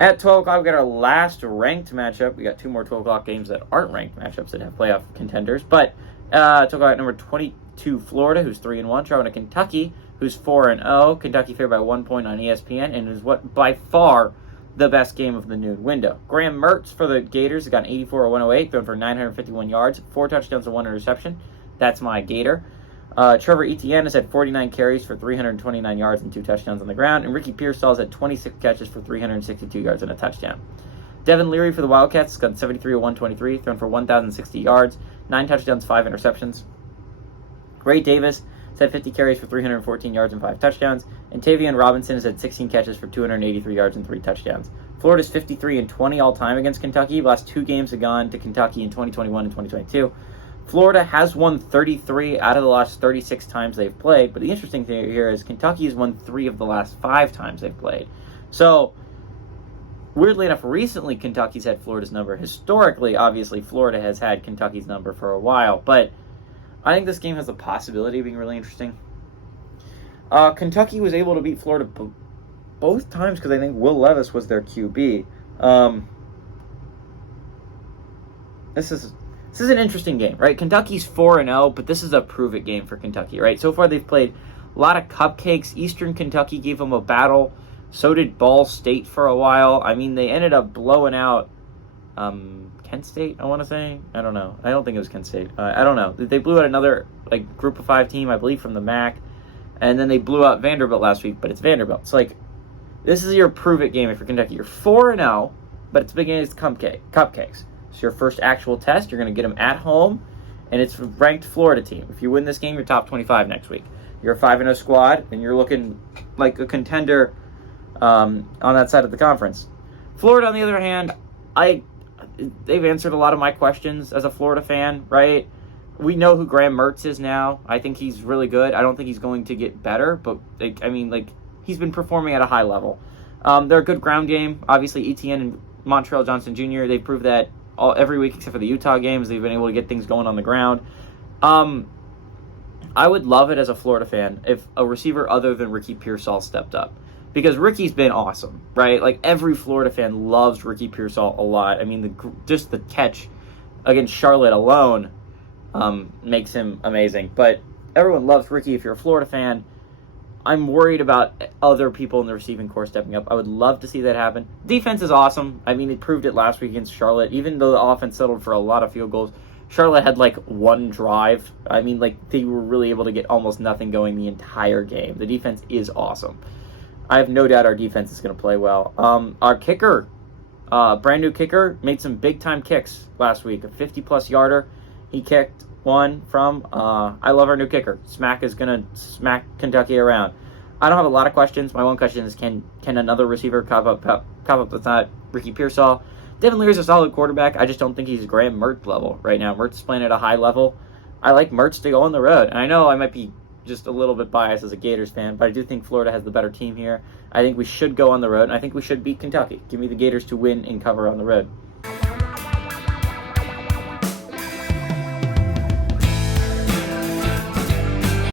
At 12 o'clock, we got our last ranked matchup. We got two more 12 o'clock games that aren't ranked matchups that have playoff contenders. But 12 o'clock, number 22, Florida, who's 3-1, traveling to Kentucky, who's 4-0. Kentucky favored by 1 point on ESPN, and is what by far the best game of the noon window. Graham Mertz for the Gators got an 84 or 108, thrown for 951 yards, 4 touchdowns and 1 interception. That's my Gator. Trevor Etienne has had 49 carries for 329 yards and 2 touchdowns on the ground, and Ricky Pearsall has had 26 catches for 362 yards and a touchdown. Devin Leary for the Wildcats has got 73 or 123, thrown for 1,060 yards, 9 touchdowns, 5 interceptions. Ray Davis has had 50 carries for 314 yards and 5 touchdowns, and Tavion Robinson has had 16 catches for 283 yards and 3 touchdowns. Florida's 53-20 all-time against Kentucky. The last 2 games have gone to Kentucky in 2021 and 2022. Florida has won 33 out of the last 36 times they've played, but the interesting thing here is Kentucky has won 3 of the last 5 times they've played. So, weirdly enough, recently Kentucky's had Florida's number. Historically, obviously, Florida has had Kentucky's number for a while, but I think this game has the possibility of being really interesting. Kentucky was able to beat Florida both times because I think Will Levis was their QB. This is an interesting game, right? Kentucky's 4-0, but this is a prove-it game for Kentucky, right? So far, they've played a lot of cupcakes. Eastern Kentucky gave them a battle. So did Ball State for a while. I mean, they ended up blowing out Kent State, I want to say. I don't know. I don't think it was Kent State. I don't know. They blew out another Group of 5 team, I believe, from the MAC. And then they blew out Vanderbilt last week, but it's Vanderbilt. It's this is your prove-it game for Kentucky. You're 4-0, but it's big against cupcakes. It's your first actual test. You're going to get them at home, and it's a ranked Florida team. If you win this game, you're top 25 next week. You're a 5-0 squad, and you're looking like a contender on that side of the conference. Florida, on the other hand, they've answered a lot of my questions as a Florida fan, right? We know who Graham Mertz is now. I think he's really good. I don't think he's going to get better, but he's been performing at a high level. They're a good ground game. Obviously, Etienne and Montrell Johnson Jr., they proved that every week except for the Utah games. They've been able to get things going on the ground. I would love it as a Florida fan if a receiver other than Ricky Pearsall stepped up. Because Ricky's been awesome, right? Every Florida fan loves Ricky Pearsall a lot. I mean, just the catch against Charlotte alone makes him amazing. But everyone loves Ricky if you're a Florida fan. I'm worried about other people in the receiving corps stepping up. I would love to see that happen. Defense is awesome. I mean, it proved it last week against Charlotte. Even though the offense settled for a lot of field goals, Charlotte had 1 drive. I mean, they were really able to get almost nothing going the entire game. The defense is awesome. I have no doubt our defense is going to play well. Our kicker, brand new kicker, made some big-time kicks last week. A 50-plus yarder. He kicked one from, I love our new kicker. Smack is going to smack Kentucky around. I don't have a lot of questions. My one question is, can another receiver cop up that's not Ricky Pearsall? Devin Leary's a solid quarterback. I just don't think he's Graham Mertz level right now. Mertz is playing at a high level. I like Mertz to go on the road. And I know I might be just a little bit biased as a Gators fan, but I do think Florida has the better team here. I think we should go on the road, and I think we should beat Kentucky. Give me the Gators to win and cover on the road.